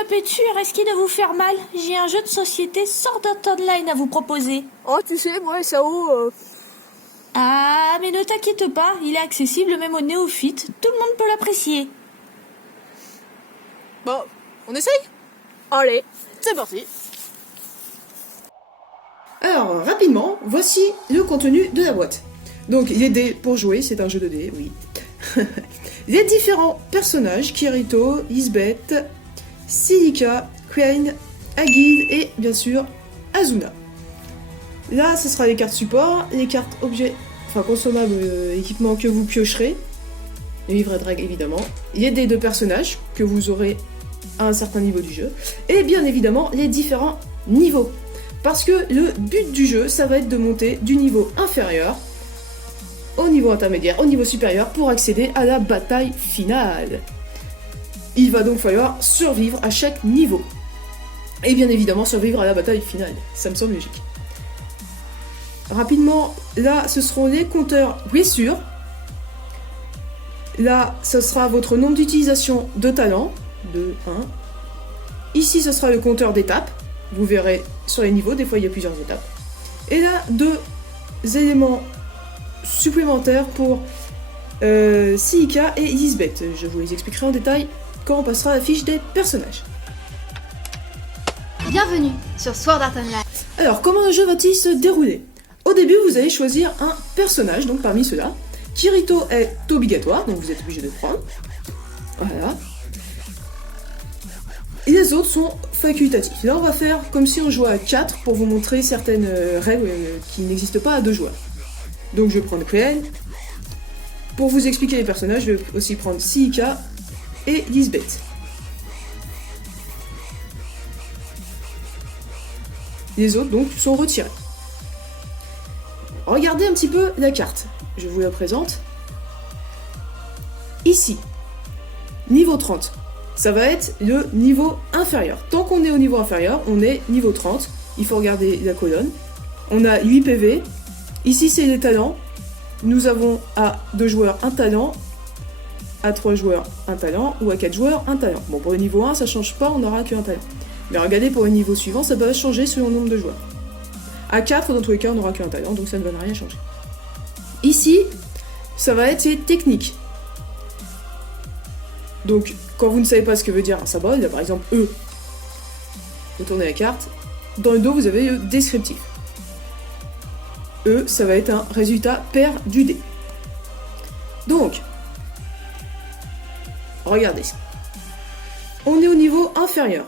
taper dessus et risquer de vous faire mal. J'ai un jeu de société Sword Art Online à vous proposer. Oh, tu sais, moi, SAO... Ah, mais ne t'inquiète pas, il est accessible même aux néophytes. Tout le monde peut l'apprécier. Bon, on essaye? Allez, c'est parti. Alors, rapidement, voici le contenu de la boîte. Donc, les dés pour jouer, c'est un jeu de dés, oui. Les différents personnages, Kirito, Lisbeth, Silica, Crane, Agil et bien sûr Azuna. Là, ce sera les cartes support, les cartes objets, enfin consommables, équipements que vous piocherez, les livres de règles évidemment, les dés de personnages que vous aurez à un certain niveau du jeu, et bien évidemment les différents niveaux. Parce que le but du jeu, ça va être de monter du niveau inférieur au niveau intermédiaire, au niveau supérieur, pour accéder à la bataille finale. Il va donc falloir survivre à chaque niveau. Et bien évidemment survivre à la bataille finale. Ça me semble logique. Rapidement, là, ce seront les compteurs blessures. Là, ce sera votre nombre d'utilisation de talent, de 1. Ici, ce sera le compteur d'étapes. Vous verrez sur les niveaux, des fois il y a plusieurs étapes. Et là, 2 éléments supplémentaires pour Silica et Lisbeth. Je vous les expliquerai en détail quand on passera à la fiche des personnages. Bienvenue sur Sword Art Online. Alors, comment le jeu va-t-il se dérouler? Au début, vous allez choisir un personnage, donc parmi ceux-là. Kirito est obligatoire, donc vous êtes obligé de le prendre. Voilà. Et les autres sont facultatifs. Là, on va faire comme si on jouait à 4 pour vous montrer certaines règles qui n'existent pas à 2 joueurs. Donc, je vais prendre Crane. Pour vous expliquer les personnages, je vais aussi prendre Silica et Lisbeth. Les autres, donc, sont retirés. Regardez un petit peu la carte. Je vous la présente. Ici, niveau 30. Ça va être le niveau inférieur. Tant qu'on est au niveau inférieur, on est niveau 30. Il faut regarder la colonne. On a 8 PV. Ici, c'est les talents. Nous avons à 2 joueurs un talent, à 3 joueurs un talent, ou à 4 joueurs un talent. Bon, pour le niveau 1, ça change pas, on n'aura qu'un talent. Mais regardez, pour le niveau suivant, ça va changer selon le nombre de joueurs. À 4, dans tous les cas, on n'aura qu'un talent, donc ça ne va rien changer. Ici, ça va être les techniques. Donc, quand vous ne savez pas ce que veut dire un symbole, là par exemple E, vous tournez la carte, dans le dos vous avez le descriptif. E, ça va être un résultat pair du dé. Donc, regardez ça. On est au niveau inférieur.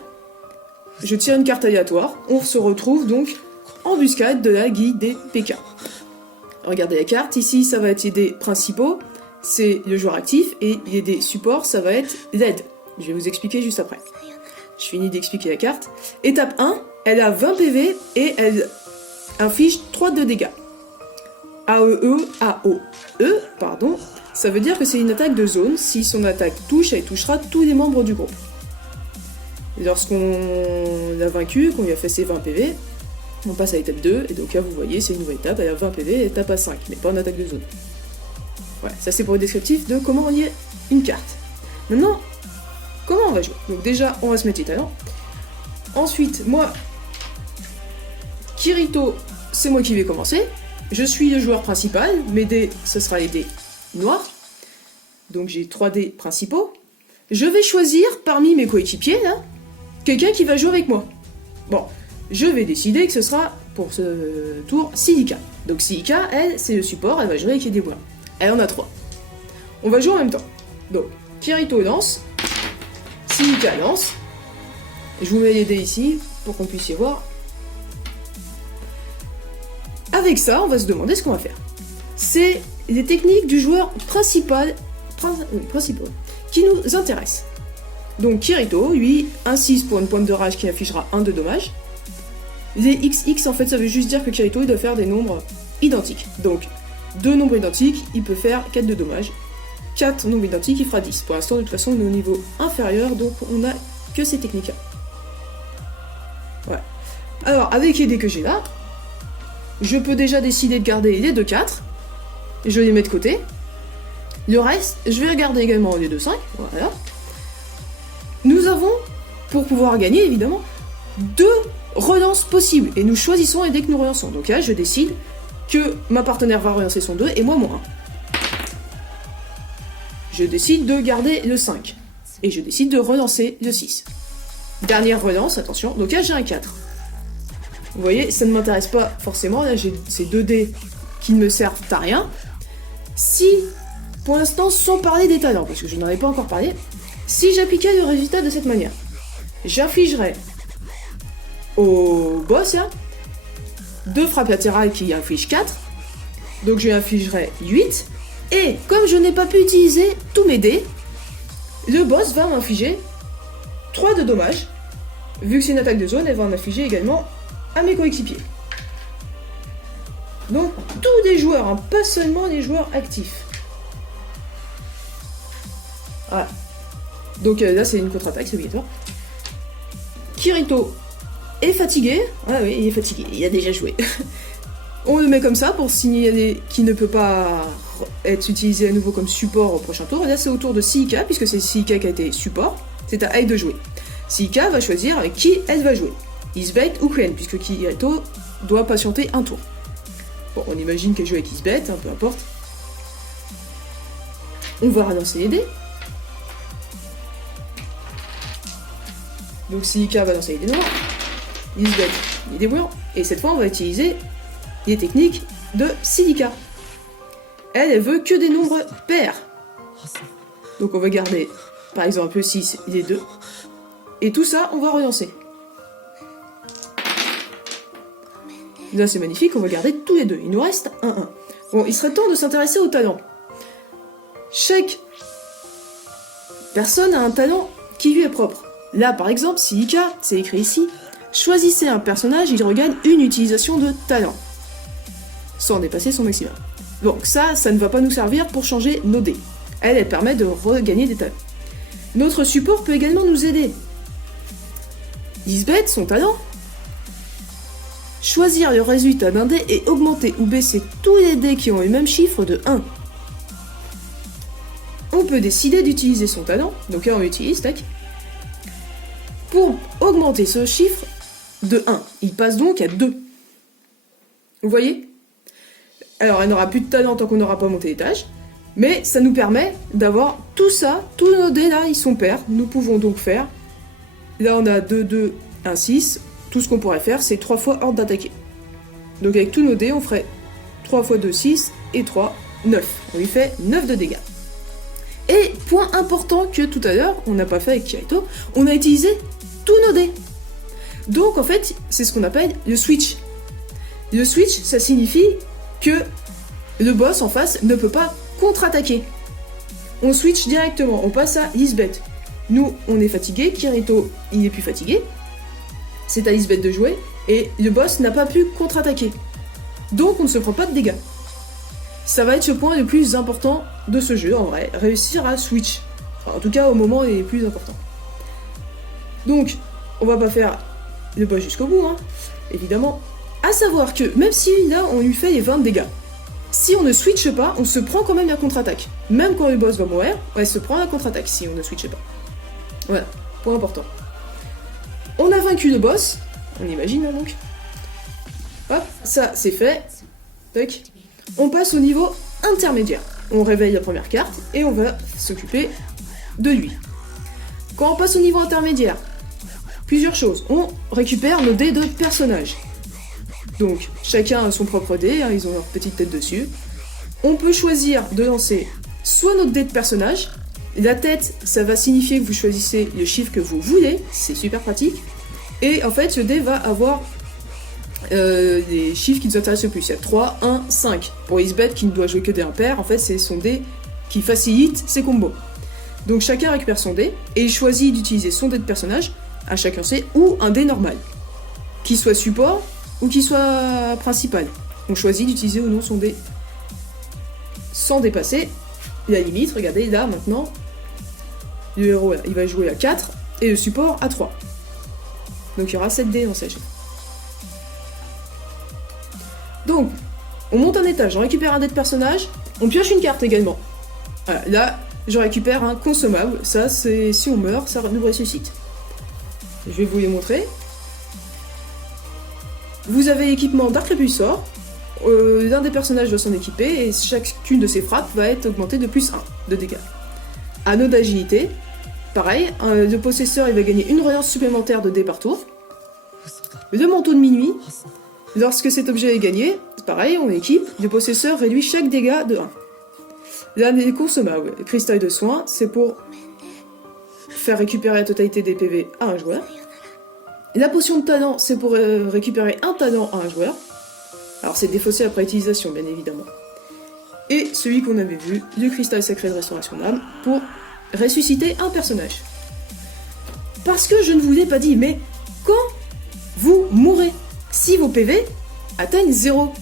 Je tire une carte aléatoire, on se retrouve donc embuscade de la guilde des PK. Regardez la carte, ici ça va être les dés principaux, c'est le joueur actif, et les dés supports, ça va être l'aide. Je vais vous expliquer juste après. Je finis d'expliquer la carte. Étape 1, elle a 20 PV et elle inflige 3 de dégâts. AOE, pardon, ça veut dire que c'est une attaque de zone. Si son attaque touche, elle touchera tous les membres du groupe. Et lorsqu'on l'a vaincu, qu'on lui a fait ses 20 PV, on passe à l'étape 2, et donc là vous voyez, c'est une nouvelle étape, elle a 20 PV, et étape à 5, mais pas en attaque de zone. Voilà, ça c'est pour le descriptif de comment lier une carte. Maintenant, comment on va jouer? Donc déjà, on va se mettre les talents. Ensuite, moi, Kirito, c'est moi qui vais commencer. Je suis le joueur principal, mes dés, ce sera les dés noirs. Donc j'ai 3 dés principaux. Je vais choisir parmi mes coéquipiers, là, quelqu'un qui va jouer avec moi. Bon, je vais décider que ce sera, pour ce tour, Silica. Donc Silica, elle, c'est le support, elle va jouer avec les dés blancs. Elle en a 3. On va jouer en même temps. Donc, Kirito lance, Silica lance. Je vous mets les dés ici, pour qu'on puisse y voir. Avec ça, on va se demander ce qu'on va faire. C'est les techniques du joueur principal qui nous intéressent. Donc Kirito, lui, insiste pour une pointe de rage qui affichera 1 de dommage. Les XX, en fait, ça veut juste dire que Kirito, il doit faire des nombres identiques. Donc, 2 nombres identiques, il peut faire 4 de dommage. 4 nombres identiques, il fera 10. Pour l'instant, de toute façon, on est au niveau inférieur, donc on n'a que ces techniques-là. Voilà. Alors, avec les dés que j'ai là, je peux déjà décider de garder les 2-4. Je les mets de côté. Le reste, je vais regarder également les 2-5. Voilà. Nous avons pour pouvoir gagner, évidemment, 2 relances possibles. Et nous choisissons les dés que nous relançons. Donc là, je décide que ma partenaire va relancer son 2 et moi mon 1. Je décide de garder le 5. Et je décide de relancer le 6. Dernière relance, attention. Donc là, j'ai un 4. Vous voyez, ça ne m'intéresse pas forcément. Là, j'ai ces 2 dés qui ne me servent à rien. Si, pour l'instant, sans parler des talents, parce que je n'en ai pas encore parlé, si j'appliquais le résultat de cette manière, j'infligerais au boss, là, 2 frappes latérales qui infligent 4, donc je lui infligerai 8, et comme je n'ai pas pu utiliser tous mes dés, le boss va m'infliger 3 de dommages. Vu que c'est une attaque de zone, elle va en infliger également à mes coéquipiers. Donc tous les joueurs, hein, pas seulement les joueurs actifs. Voilà. Donc là c'est une contre-attaque, c'est obligatoire. Kirito est fatigué. Ah oui, il est fatigué, il a déjà joué. On le met comme ça pour signaler qu'il ne peut pas être utilisé à nouveau comme support au prochain tour. Et là c'est au tour de Siika, puisque c'est Siika qui a été support. C'est à elle de jouer. Siika va choisir avec qui elle va jouer. Isbeth ou Queen, puisque Kirito doit patienter un tour. Bon, on imagine qu'elle joue avec Isbeth, hein, peu importe. On va relancer les dés. Donc Siika va lancer les dés noirs. Isbeth, les dés blancs. Et cette fois, on va utiliser les techniques de Silica. Elle veut que des nombres pairs. Donc on va garder, par exemple, le 6 et les 2. Et tout ça, on va relancer. Là, c'est magnifique, on va garder tous les 2. Il nous reste un 1. Bon, il serait temps de s'intéresser au talent. Chaque personne a un talent qui lui est propre. Là, par exemple, Silica, c'est écrit ici, choisissez un personnage, il regagne une utilisation de talent, sans dépasser son maximum. Donc ça ne va pas nous servir pour changer nos dés. Elle permet de regagner des talents. Notre support peut également nous aider. Lisbeth, son talent, choisir le résultat d'un dé et augmenter ou baisser tous les dés qui ont le même chiffre de 1. On peut décider d'utiliser son talent, donc là on l'utilise, tac, pour augmenter ce chiffre de 1. Il passe donc à 2. Vous voyez? Alors elle n'aura plus de talent tant qu'on n'aura pas monté l'étage, mais ça nous permet d'avoir tout ça, tous nos dés là, ils sont pairs. Nous pouvons donc faire, là on a 2, 2, 1, 6, tout ce qu'on pourrait faire c'est 3 fois ordre d'attaquer. Donc avec tous nos dés, on ferait 3 fois 2, 6, et 3, 9. On lui fait 9 de dégâts. Et point important que tout à l'heure, on n'a pas fait avec Kirito, on a utilisé tous nos dés. Donc en fait, c'est ce qu'on appelle le switch. Le switch, ça signifie que le boss en face ne peut pas contre-attaquer. On switch directement, on passe à Lisbeth. Nous, on est fatigué, Kirito, il est plus fatigué. C'est à Lisbeth de jouer, et le boss n'a pas pu contre-attaquer. Donc on ne se prend pas de dégâts. Ça va être ce point le plus important de ce jeu, en vrai, réussir à switch. Enfin, en tout cas, au moment les plus importants. Donc, on va pas faire le boss jusqu'au bout, hein, évidemment. À savoir que, même si là, on lui fait les 20 dégâts, si on ne switche pas, on se prend quand même la contre-attaque. Même quand le boss va mourir, elle se prend la contre-attaque si on ne switche pas. Voilà, point important. On a vaincu le boss, on imagine, hein, donc. Hop, ça, c'est fait. Tac. On passe au niveau intermédiaire. On réveille la première carte et on va s'occuper de lui. Quand on passe au niveau intermédiaire, plusieurs choses. On récupère nos dés de personnages. Donc, chacun a son propre dé, hein, ils ont leur petite tête dessus. On peut choisir de lancer soit notre dé de personnage. La tête, ça va signifier que vous choisissez le chiffre que vous voulez, c'est super pratique. Et en fait, ce dé va avoir les chiffres qui nous intéressent le plus. Il y a 3, 1, 5. Pour Lisbeth, qui ne doit jouer que des impairs, en fait, c'est son dé qui facilite ses combos. Donc chacun récupère son dé, et il choisit d'utiliser son dé de personnage, à chacun sait, ou un dé normal. Qu'il soit support, ou qu'il soit principal. On choisit d'utiliser ou non son dé. Sans dépasser la limite. Regardez, là, maintenant, le héros, il va jouer à 4, et le support à 3. Donc il y aura 7 dés dans cette jeu. Donc, on monte un étage, on récupère un dé de personnage, on pioche une carte également. Voilà, là, je récupère un consommable, ça c'est si on meurt, ça nous ressuscite. Je vais vous les montrer. Vous avez l'équipement d'arc répulsor. L'un des personnages doit s'en équiper et chacune de ses frappes va être augmentée de plus 1 de dégâts. Anneau d'agilité. Pareil, le possesseur il va gagner une relance supplémentaire de dés par tour. Le manteau de minuit. Lorsque cet objet est gagné, pareil, on équipe. Le possesseur réduit chaque dégât de 1. Là, les consommables. Le cristal de soin, c'est pour faire récupérer la totalité des PV à un joueur. La potion de talent, c'est pour récupérer un talent à un joueur. Alors c'est défaussé après utilisation, bien évidemment. Et celui qu'on avait vu, du cristal sacré de restauration d'âme, pour ressusciter un personnage. Parce que je ne vous l'ai pas dit, mais quand vous mourrez, si vos PV atteignent 0,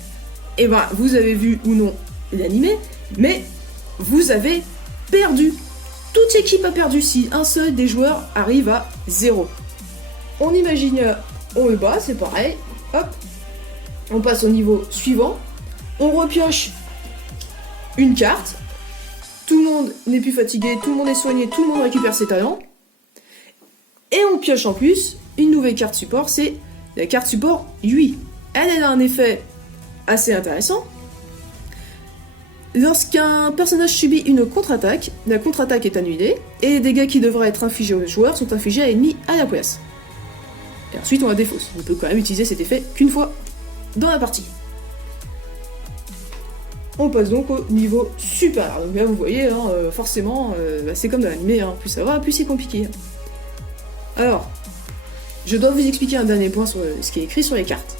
et ben vous avez vu ou non l'animé, mais vous avez perdu. Toute équipe a perdu si un seul des joueurs arrive à 0. On imagine, on le bat, c'est pareil, hop, on passe au niveau suivant, on repioche une carte, tout le monde n'est plus fatigué, tout le monde est soigné, tout le monde récupère ses talents, et on pioche en plus une nouvelle carte support, c'est la carte support Yui. Elle a un effet assez intéressant. Lorsqu'un personnage subit une contre-attaque, la contre-attaque est annulée, et les dégâts qui devraient être infligés aux joueurs sont infligés à l'ennemi à la place. Et ensuite on la défausse. On peut quand même utiliser cet effet qu'une fois dans la partie. On passe donc au niveau supérieur. Donc là vous voyez, hein, forcément, c'est comme dans l'animé, hein, plus ça va, plus c'est compliqué. Alors, je dois vous expliquer un dernier point sur ce qui est écrit sur les cartes.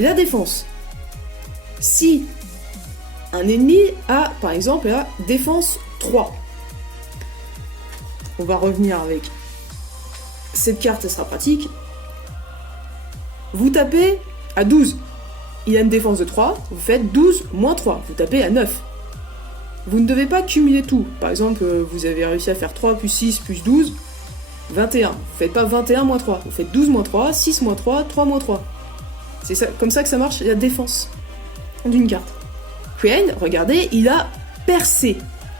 La défense. Si un ennemi a, par exemple, la défense 3, on va revenir avec cette carte, elle sera pratique. Vous tapez à 12. Il a une défense de 3, vous faites 12 moins 3, vous tapez à 9. Vous ne devez pas cumuler tout. Par exemple, vous avez réussi à faire 3 plus 6 plus 12, 21. Vous faites pas 21 moins 3, vous faites 12 moins 3, 6 moins 3, 3 moins 3. C'est ça, comme ça que ça marche la défense d'une carte. Crane, regardez, il a percé.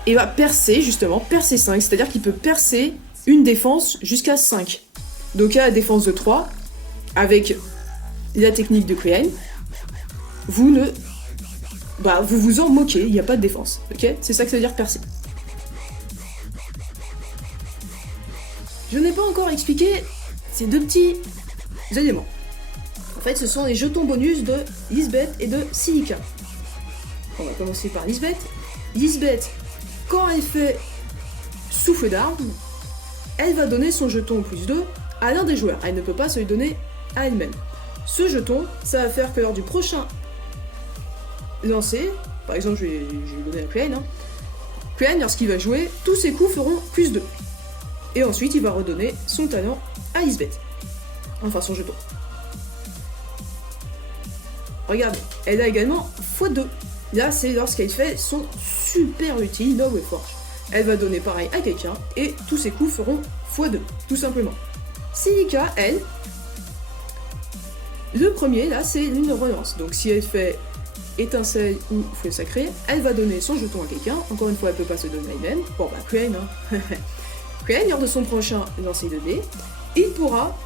Il va percer, justement, percer 5, c'est-à-dire qu'il peut percer une défense jusqu'à 5. Donc à la défense de 3, avec la technique de Crane, vous ne... Bah, vous vous en moquez, il n'y a pas de défense, ok? C'est ça que ça veut dire percer. Je n'ai pas encore expliqué ces deux petits éléments. En fait, ce sont les jetons bonus de Lisbeth et de Silica. On va commencer par Lisbeth. Lisbeth, quand elle fait souffle d'arme, elle va donner son jeton plus 2 à l'un des joueurs. Elle ne peut pas se le donner à elle-même. Ce jeton, ça va faire que lors du prochain lancer, par exemple, je vais donner à Crane, hein. Crane, lorsqu'il va jouer, tous ses coups feront plus 2. Et ensuite, il va redonner son talent à Lisbeth. Enfin, son jeton. Regardez, elle a également x2. Là, c'est lorsqu'elle fait son super outil Noble Forge. Elle va donner pareil à quelqu'un, et tous ses coups feront x2, tout simplement. Silica, elle, le premier, là, c'est une relance. Donc si elle fait étincelle ou feu sacré, elle va donner son jeton à quelqu'un. Encore une fois, elle peut pas se donner à elle-même. Bon, bah, Crane, hein. Crane, lors de son prochain lancer de dés, il pourra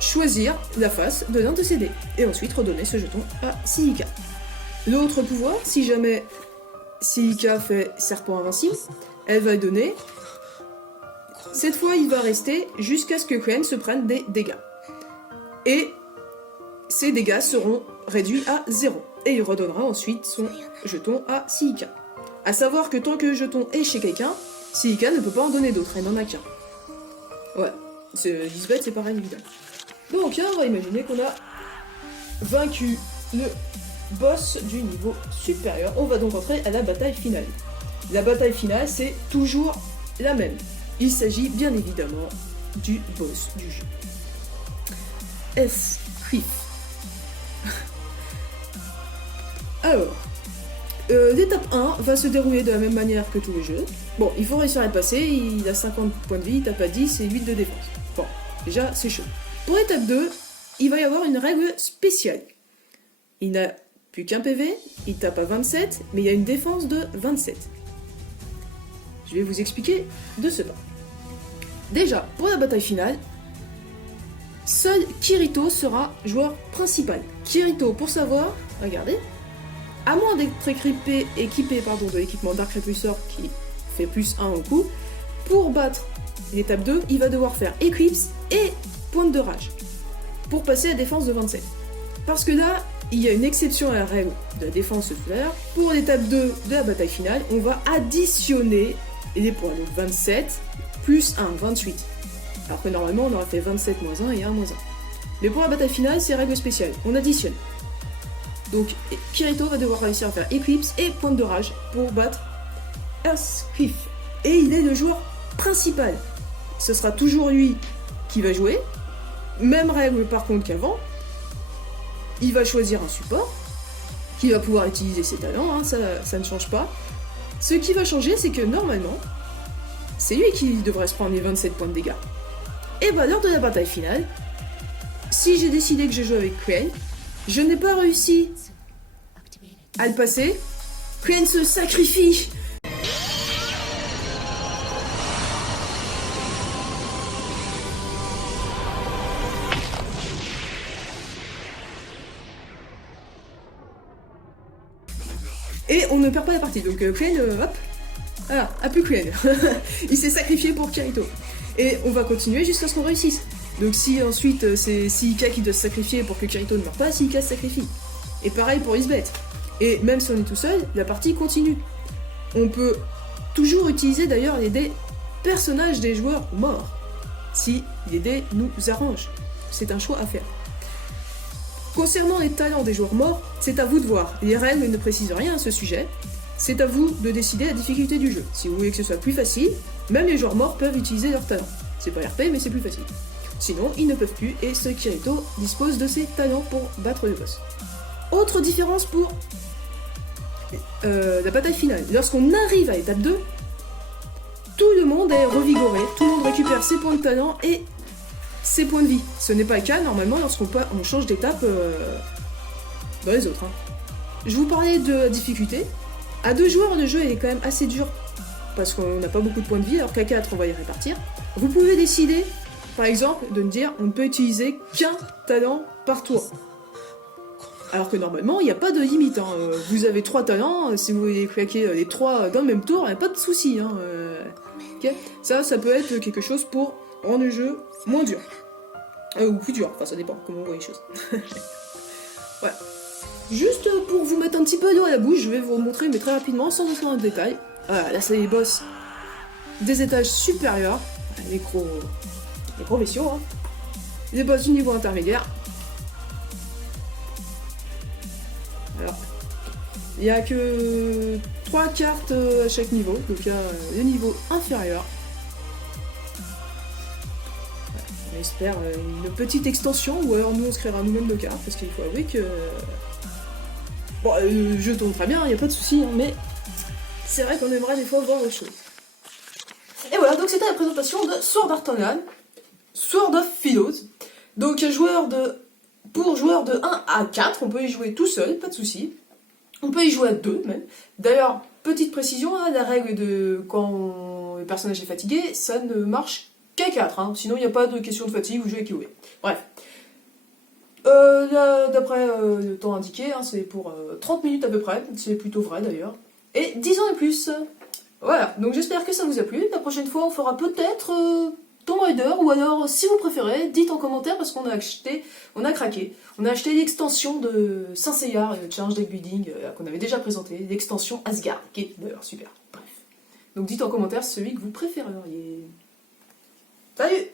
choisir la face de l'un de ses dés, et ensuite redonner ce jeton à Silica. L'autre pouvoir, si jamais Silica fait serpent invincible, elle va donner. Cette fois, il va rester jusqu'à ce que Crane se prenne des dégâts. Et ces dégâts seront réduits à 0. Et il redonnera ensuite son jeton à Silica. A savoir que tant que le jeton est chez quelqu'un, Silica ne peut pas en donner d'autres, elle n'en a qu'un. Ouais, Lisbeth c'est pareil évidemment. Donc là, on va imaginer qu'on a vaincu le boss du niveau supérieur. On va donc entrer à la bataille finale. La bataille finale, c'est toujours la même. Il s'agit bien évidemment du boss du jeu. Escrif. Alors, l'étape 1 va se dérouler de la même manière que tous les jeux. Bon, il faut réussir à le passer, il a 50 points de vie, il tape à 10 et 8 de défense. Bon, déjà, c'est chaud. Pour l'étape 2, il va y avoir une règle spéciale. Il n'a plus qu'un PV, il tape à 27, mais il y a une défense de 27. Je vais vous expliquer de ce pas. Déjà, pour la bataille finale, seul Kirito sera joueur principal. Kirito, pour savoir, regardez, à moins d'être équipé de l'équipement Dark Repulsor qui fait plus 1 au coup, pour battre l'étape 2, il va devoir faire Eclipse et Pointe de Rage pour passer à la défense de 27. Parce que là, il y a une exception à la règle de la défense solaire. Pour l'étape 2 de la bataille finale, on va additionner les points. Donc 27 plus 1, 28. Alors que normalement, on aurait fait 27 moins 1 et 1 moins 1. Mais pour la bataille finale, c'est règle spéciale. On additionne. Donc Kirito va devoir réussir à faire Eclipse et Pointe de Rage pour battre Earthcliff. Et il est le joueur principal. Ce sera toujours lui qui va jouer. Même règle par contre qu'avant. Il va choisir un support qui va pouvoir utiliser ses talents, hein, ça ne change pas. Ce qui va changer, c'est que normalement, c'est lui qui devrait se prendre les 27 points de dégâts. Et bah lors de la bataille finale, si j'ai décidé que je joue avec Crane, je n'ai pas réussi à le passer. Crane se sacrifie. Et on ne perd pas la partie, donc Crane, hop, voilà, a plus Crane. Il s'est sacrifié pour Kirito. Et on va continuer jusqu'à ce qu'on réussisse. Donc si ensuite c'est Ika qui doit se sacrifier pour que Kirito ne meure pas, Ika se sacrifie. Et pareil pour Isbeth. Et même si on est tout seul, la partie continue. On peut toujours utiliser d'ailleurs les dés personnages des joueurs morts. Si les dés nous arrangent. C'est un choix à faire. Concernant les talents des joueurs morts, c'est à vous de voir. Les règles ne précisent rien à ce sujet. C'est à vous de décider la difficulté du jeu. Si vous voulez que ce soit plus facile, même les joueurs morts peuvent utiliser leurs talents. C'est pas RP, mais c'est plus facile. Sinon, ils ne peuvent plus, et ce Kirito dispose de ses talents pour battre le boss. Autre différence pour la bataille finale. Lorsqu'on arrive à l'étape 2, tout le monde est revigoré, tout le monde récupère ses points de talent et ses points de vie. Ce n'est pas le cas normalement lorsqu'on change d'étape dans les autres. Hein. Je vous parlais de la difficulté. À 2 joueurs, le jeu est quand même assez dur parce qu'on n'a pas beaucoup de points de vie, alors qu'à 4, on va y répartir. Vous pouvez décider, par exemple, de me dire on ne peut utiliser qu'un talent par tour. Alors que normalement, il n'y a pas de limite. Hein. Vous avez 3 talents, si vous voulez claquer les 3 dans le même tour, il n'y a pas de souci. Hein. Okay. Ça peut être quelque chose pour rendre le jeu moins dur. Ou plus dur, enfin ça dépend comment on voit les choses. Voilà. Juste pour vous mettre un petit peu d'eau à la bouche, je vais vous montrer, mais très rapidement, sans entrer dans le détail. Voilà, là c'est les boss des étages supérieurs. Les gros vaisseaux, hein. Les boss du niveau intermédiaire. Alors, il n'y a que 3 cartes à chaque niveau, donc il y a le niveau inférieur. On espère une petite extension, ou alors nous on se créera nous-mêmes nos cartes, parce qu'il faut avouer que... Bon, le jeu tourne très bien, il n'y a pas de souci, hein, mais c'est vrai qu'on aimerait des fois voir autre chose. Et voilà, donc c'était la présentation de Sword Art Online, Sword of Philos. Donc pour joueurs de 1 à 4, on peut y jouer tout seul, pas de souci. On peut y jouer à 2 même. D'ailleurs, petite précision, hein, la règle de quand le personnage est fatigué, ça ne marche qu'à 4, hein. Sinon il n'y a pas de question de fatigue, vous jouez qui vous voulez. Bref. D'après le temps indiqué, hein, c'est pour 30 minutes à peu près, c'est plutôt vrai d'ailleurs. Et 10 ans et plus. Voilà, donc j'espère que ça vous a plu. La prochaine fois, on fera peut-être Tomb Raider, ou alors, si vous préférez, dites en commentaire, parce qu'on a craqué. On a acheté l'extension de Saint Seiya, Challenge Deck Building, qu'on avait déjà présenté, l'extension Asgard, qui est d'ailleurs super. Bref. Donc dites en commentaire celui que vous préféreriez. Salut!